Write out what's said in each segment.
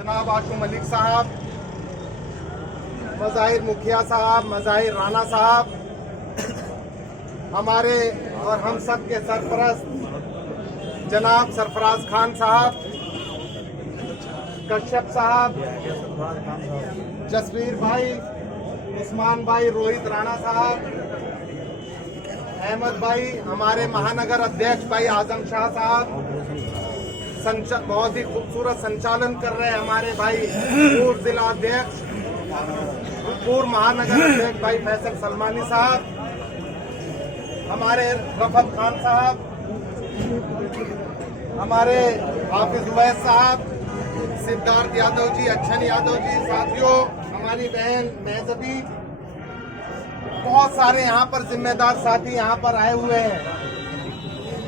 जनाब आशू मलिक साहब, मज़ाहिर मुखिया साहब, मज़ाहिर राणा साहब, हमारे और हम सब के सरपरस्त जनाब सरफराज खान साहब, कश्यप साहब, जसवीर भाई, उस्मान भाई, रोहित राणा साहब, अहमद भाई, हमारे महानगर अध्यक्ष भाई आजम शाह साहब, बहुत ही खूबसूरत संचालन कर रहे हैं हमारे भाई पूर्व जिला अध्यक्ष, पूर्व महानगर अध्यक्ष भाई फैसल सलमानी साहब, हमारे रफत खान साहब, हमारे हाफिज उवैस साहब, सिद्धार्थ यादव जी, अच्छन यादव जी, साथियों, हमारी बहन महजबी, बहुत सारे यहाँ पर जिम्मेदार साथी यहाँ पर आए हुए हैं।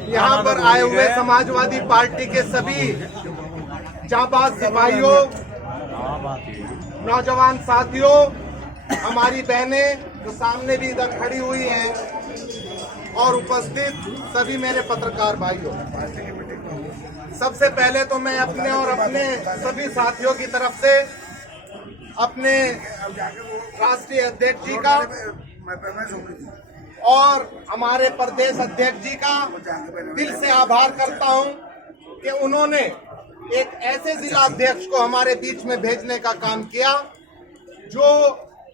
यहाँ पर आए हुए समाजवादी पार्टी के सभी जांबाज सिपाहियों, नौजवान साथियों, हमारी बहनें जो सामने भी इधर खड़ी हुई हैं और उपस्थित सभी मेरे पत्रकार भाइयों, सबसे पहले तो मैं अपने और अपने सभी साथियों की तरफ से अपने राष्ट्रीय अध्यक्ष जी का और हमारे प्रदेश अध्यक्ष जी का दिल से आभार करता हूं कि उन्होंने एक ऐसे जिला अध्यक्ष को हमारे बीच में भेजने का काम किया जो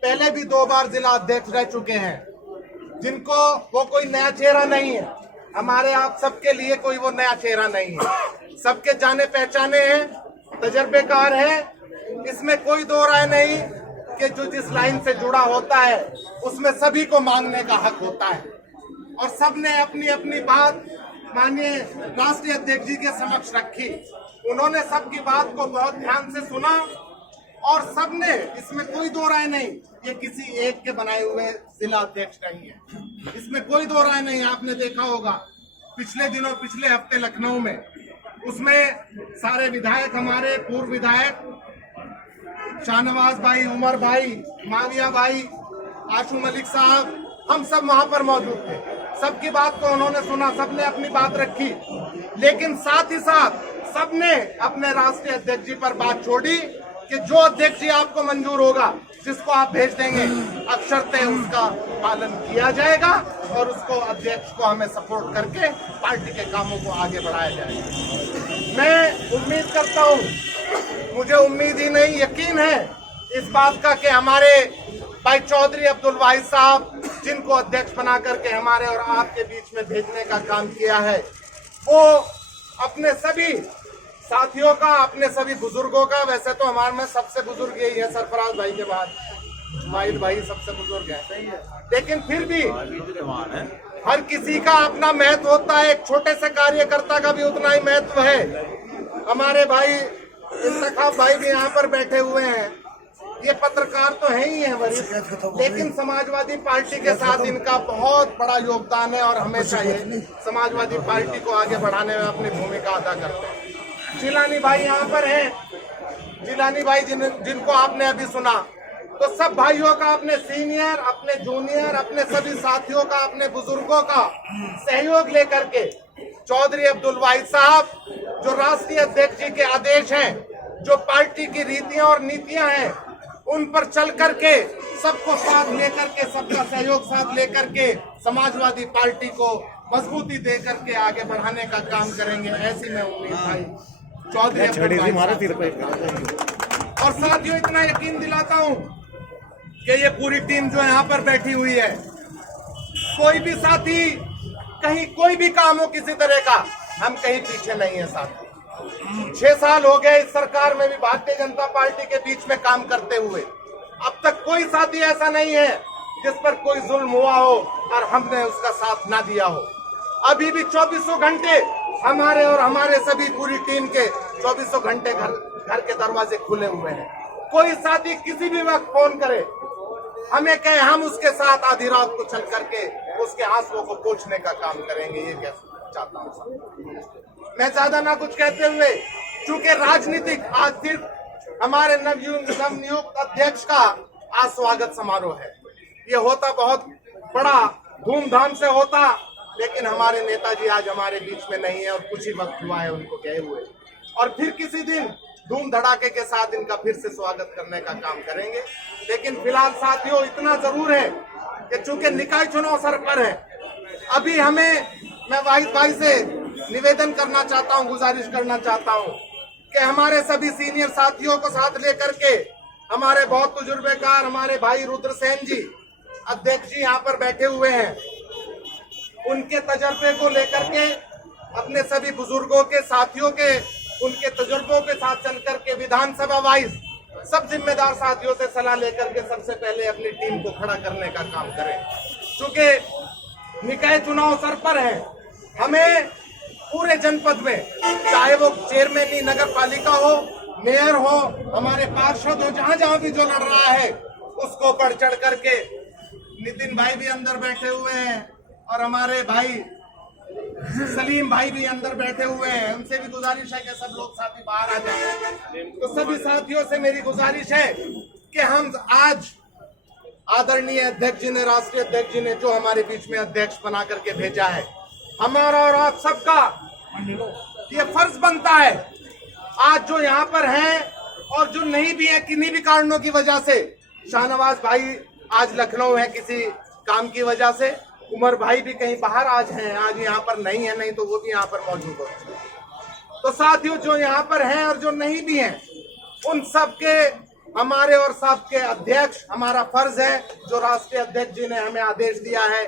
पहले भी 2 बार जिला अध्यक्ष रह चुके हैं, जिनको वो कोई नया चेहरा नहीं है। हमारे आप सबके लिए कोई वो नया चेहरा नहीं है, सबके जाने पहचाने हैं, तजर्बेकार हैं, इसमें कोई दो राय नहीं कि जो जिस लाइन से जुड़ा होता है उसमें सभी को मांगने का हक होता है। और सबने अपनी अपनी बात माननीय राष्ट्रीय अध्यक्ष जी के समक्ष रखी। उन्होंने सबकी बात को बहुत ध्यान से सुना और सबने, इसमें कोई दो राय नहीं, ये किसी एक के बनाए हुए जिला अध्यक्ष नहीं है, इसमें कोई दो राय नहीं। आपने देखा होगा पिछले दिनों, पिछले हफ्ते लखनऊ में, उसमें सारे विधायक, हमारे पूर्व विधायक शाहनवाज भाई, उमर भाई, माविया भाई, आशू मलिक साहब, हम सब वहां पर मौजूद थे। सबकी बात को उन्होंने सुना, सबने अपनी बात रखी, लेकिन साथ ही साथ सबने अपने राष्ट्रीय अध्यक्ष जी पर बात छोड़ी कि जो अध्यक्ष जी आपको मंजूर होगा, जिसको आप भेज देंगे, अक्षरतः उसका पालन किया जाएगा और उसको अध्यक्ष को हमें सपोर्ट करके पार्टी के कामों को आगे बढ़ाया जाएगा। मैं उम्मीद करता हूं, मुझे उम्मीद ही नहीं यकीन है इस बात का कि हमारे भाई चौधरी अब्दुल वाहिद साहब, जिनको अध्यक्ष बना करके हमारे और आपके बीच में भेजने का काम किया है, वो अपने सभी साथियों का, अपने सभी बुजुर्गों का, वैसे तो हमारे में सबसे बुजुर्ग यही है, सरफराज भाई के बाद वाहिद भाई सबसे बुजुर्ग है, लेकिन फिर भी हर किसी का अपना महत्व होता है। एक छोटे से कार्यकर्ता का भी उतना ही महत्व है। हमारे भाई इंतखाब भाई भी यहाँ पर बैठे हुए हैं, ये पत्रकार तो है ही है वरिष्ठ, लेकिन समाजवादी पार्टी के साथ इनका बहुत बड़ा योगदान है और हमेशा ये समाजवादी पार्टी को आगे बढ़ाने में अपनी भूमिका अदा करते हैं। जिलानी भाई यहाँ पर हैं, जिलानी भाई जिनको आपने अभी सुना, तो सब भाइयों का, अपने सीनियर, अपने जूनियर, अपने सभी साथियों का, अपने बुजुर्गों का सहयोग लेकर के चौधरी अब्दुल वाहिद साहब, जो राष्ट्रीय अध्यक्ष जी के आदेश हैं, जो पार्टी की रीतियां और नीतियां हैं, उन पर चल करके, सबको साथ लेकर के, सबका सहयोग साथ लेकर के समाजवादी पार्टी को मजबूती दे करके आगे बढ़ाने का काम करेंगे, ऐसी मैं उम्मीद भाई चौधरी और साथियों इतना यकीन दिलाता हूं कि ये पूरी टीम जो यहाँ पर बैठी हुई है, कोई भी साथी कहीं कोई भी काम हो किसी तरह का, हम कहीं पीछे नहीं है साथी। 6 साल हो गए इस सरकार में भी भारतीय जनता पार्टी के बीच में काम करते हुए, अब तक कोई साथी ऐसा नहीं है जिस पर कोई जुल्म हुआ हो और हमने उसका साथ ना दिया हो। अभी भी 24 घंटे हमारे और हमारे सभी पूरी टीम के 24 घंटे घर के दरवाजे खुले हुए हैं। कोई साथी किसी भी वक्त फोन करे, हमें कहे, हम उसके साथ आधी रात को चल करके उसके आंसुओं को पोंछने का काम करेंगे। ये क्या चाहता हूँ मैं ज्यादा ना कुछ कहते हुए, चूंकि राजनीतिक आज सिर्फ हमारे नवनियुक्त अध्यक्ष का आज स्वागत समारोह है, ये होता बहुत बड़ा धूमधाम से होता, लेकिन हमारे नेताजी आज हमारे बीच में नहीं है और कुछ ही वक्त हुआ है उनको गए हुए। और फिर किसी दिन धूम धड़ाके के साथ इनका फिर से स्वागत करने का काम करेंगे। लेकिन फिलहाल साथियों इतना जरूर है कि चूंकि निकाय चुनाव सर पर है, अभी मैं वाहिद भाई से निवेदन करना चाहता हूं, गुजारिश करना चाहता हूं कि हमारे सभी सीनियर साथियों को साथ लेकर के हमारे बहुत तजुर्बेकार हमारे भाई रुद्रसेन जी अध्यक्ष जी यहाँ पर बैठे हुए हैं, उनके तजर्बे को लेकर के अपने सभी बुजुर्गों के साथियों के उनके तजुर्बों के साथ चल करके विधानसभा वाइज सब जिम्मेदार साथियों से सलाह लेकर के सबसे पहले अपनी टीम को खड़ा करने का काम करें। क्योंकि निकाय चुनाव सर पर है, हमें पूरे जनपद में चाहे वो चेयरमैन की नगर पालिका हो, मेयर हो, हमारे पार्षद हो, जहां जहां भी जो लड़ रहा है उसको बढ़ चढ़ करके, नितिन भाई भी अंदर बैठे हुए हैं और हमारे भाई सलीम भाई भी अंदर बैठे हुए हैं, उनसे भी गुजारिश है कि सब लोग साथी बाहर आ जाएं। तो सभी साथियों से मेरी गुजारिश है कि हम आज आदरणीय अध्यक्ष जी ने, राष्ट्रीय अध्यक्ष जी ने जो हमारे बीच में अध्यक्ष बना करके भेजा है, हमारा और आप सबका ये फर्ज बनता है आज जो यहाँ पर हैं और जो नहीं भी है किन्हीं भी कारणों की वजह से, शाहनवाज भाई आज लखनऊ है किसी काम की वजह से, उमर भाई भी कहीं बाहर आज हैं, आज यहाँ पर नहीं है, नहीं तो वो भी यहाँ पर मौजूद होते। तो साथियों जो यहाँ पर हैं और जो नहीं भी हैं, उन सब के हमारे और सबके अध्यक्ष, हमारा फर्ज है जो राष्ट्रीय अध्यक्ष जी ने हमें आदेश दिया है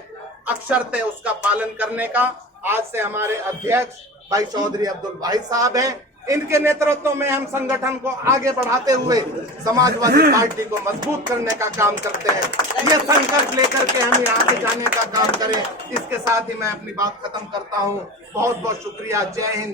अक्षरते उसका पालन करने का। आज से हमारे अध्यक्ष भाई चौधरी अब्दुल भाई साहब हैं, इनके नेतृत्व में हम संगठन को आगे बढ़ाते हुए समाजवादी पार्टी को मजबूत करने का काम करते हैं। ये संकल्प लेकर के हम आगे जाने का काम करें। इसके साथ ही मैं अपनी बात खत्म करता हूँ। बहुत बहुत शुक्रिया। जय हिंद।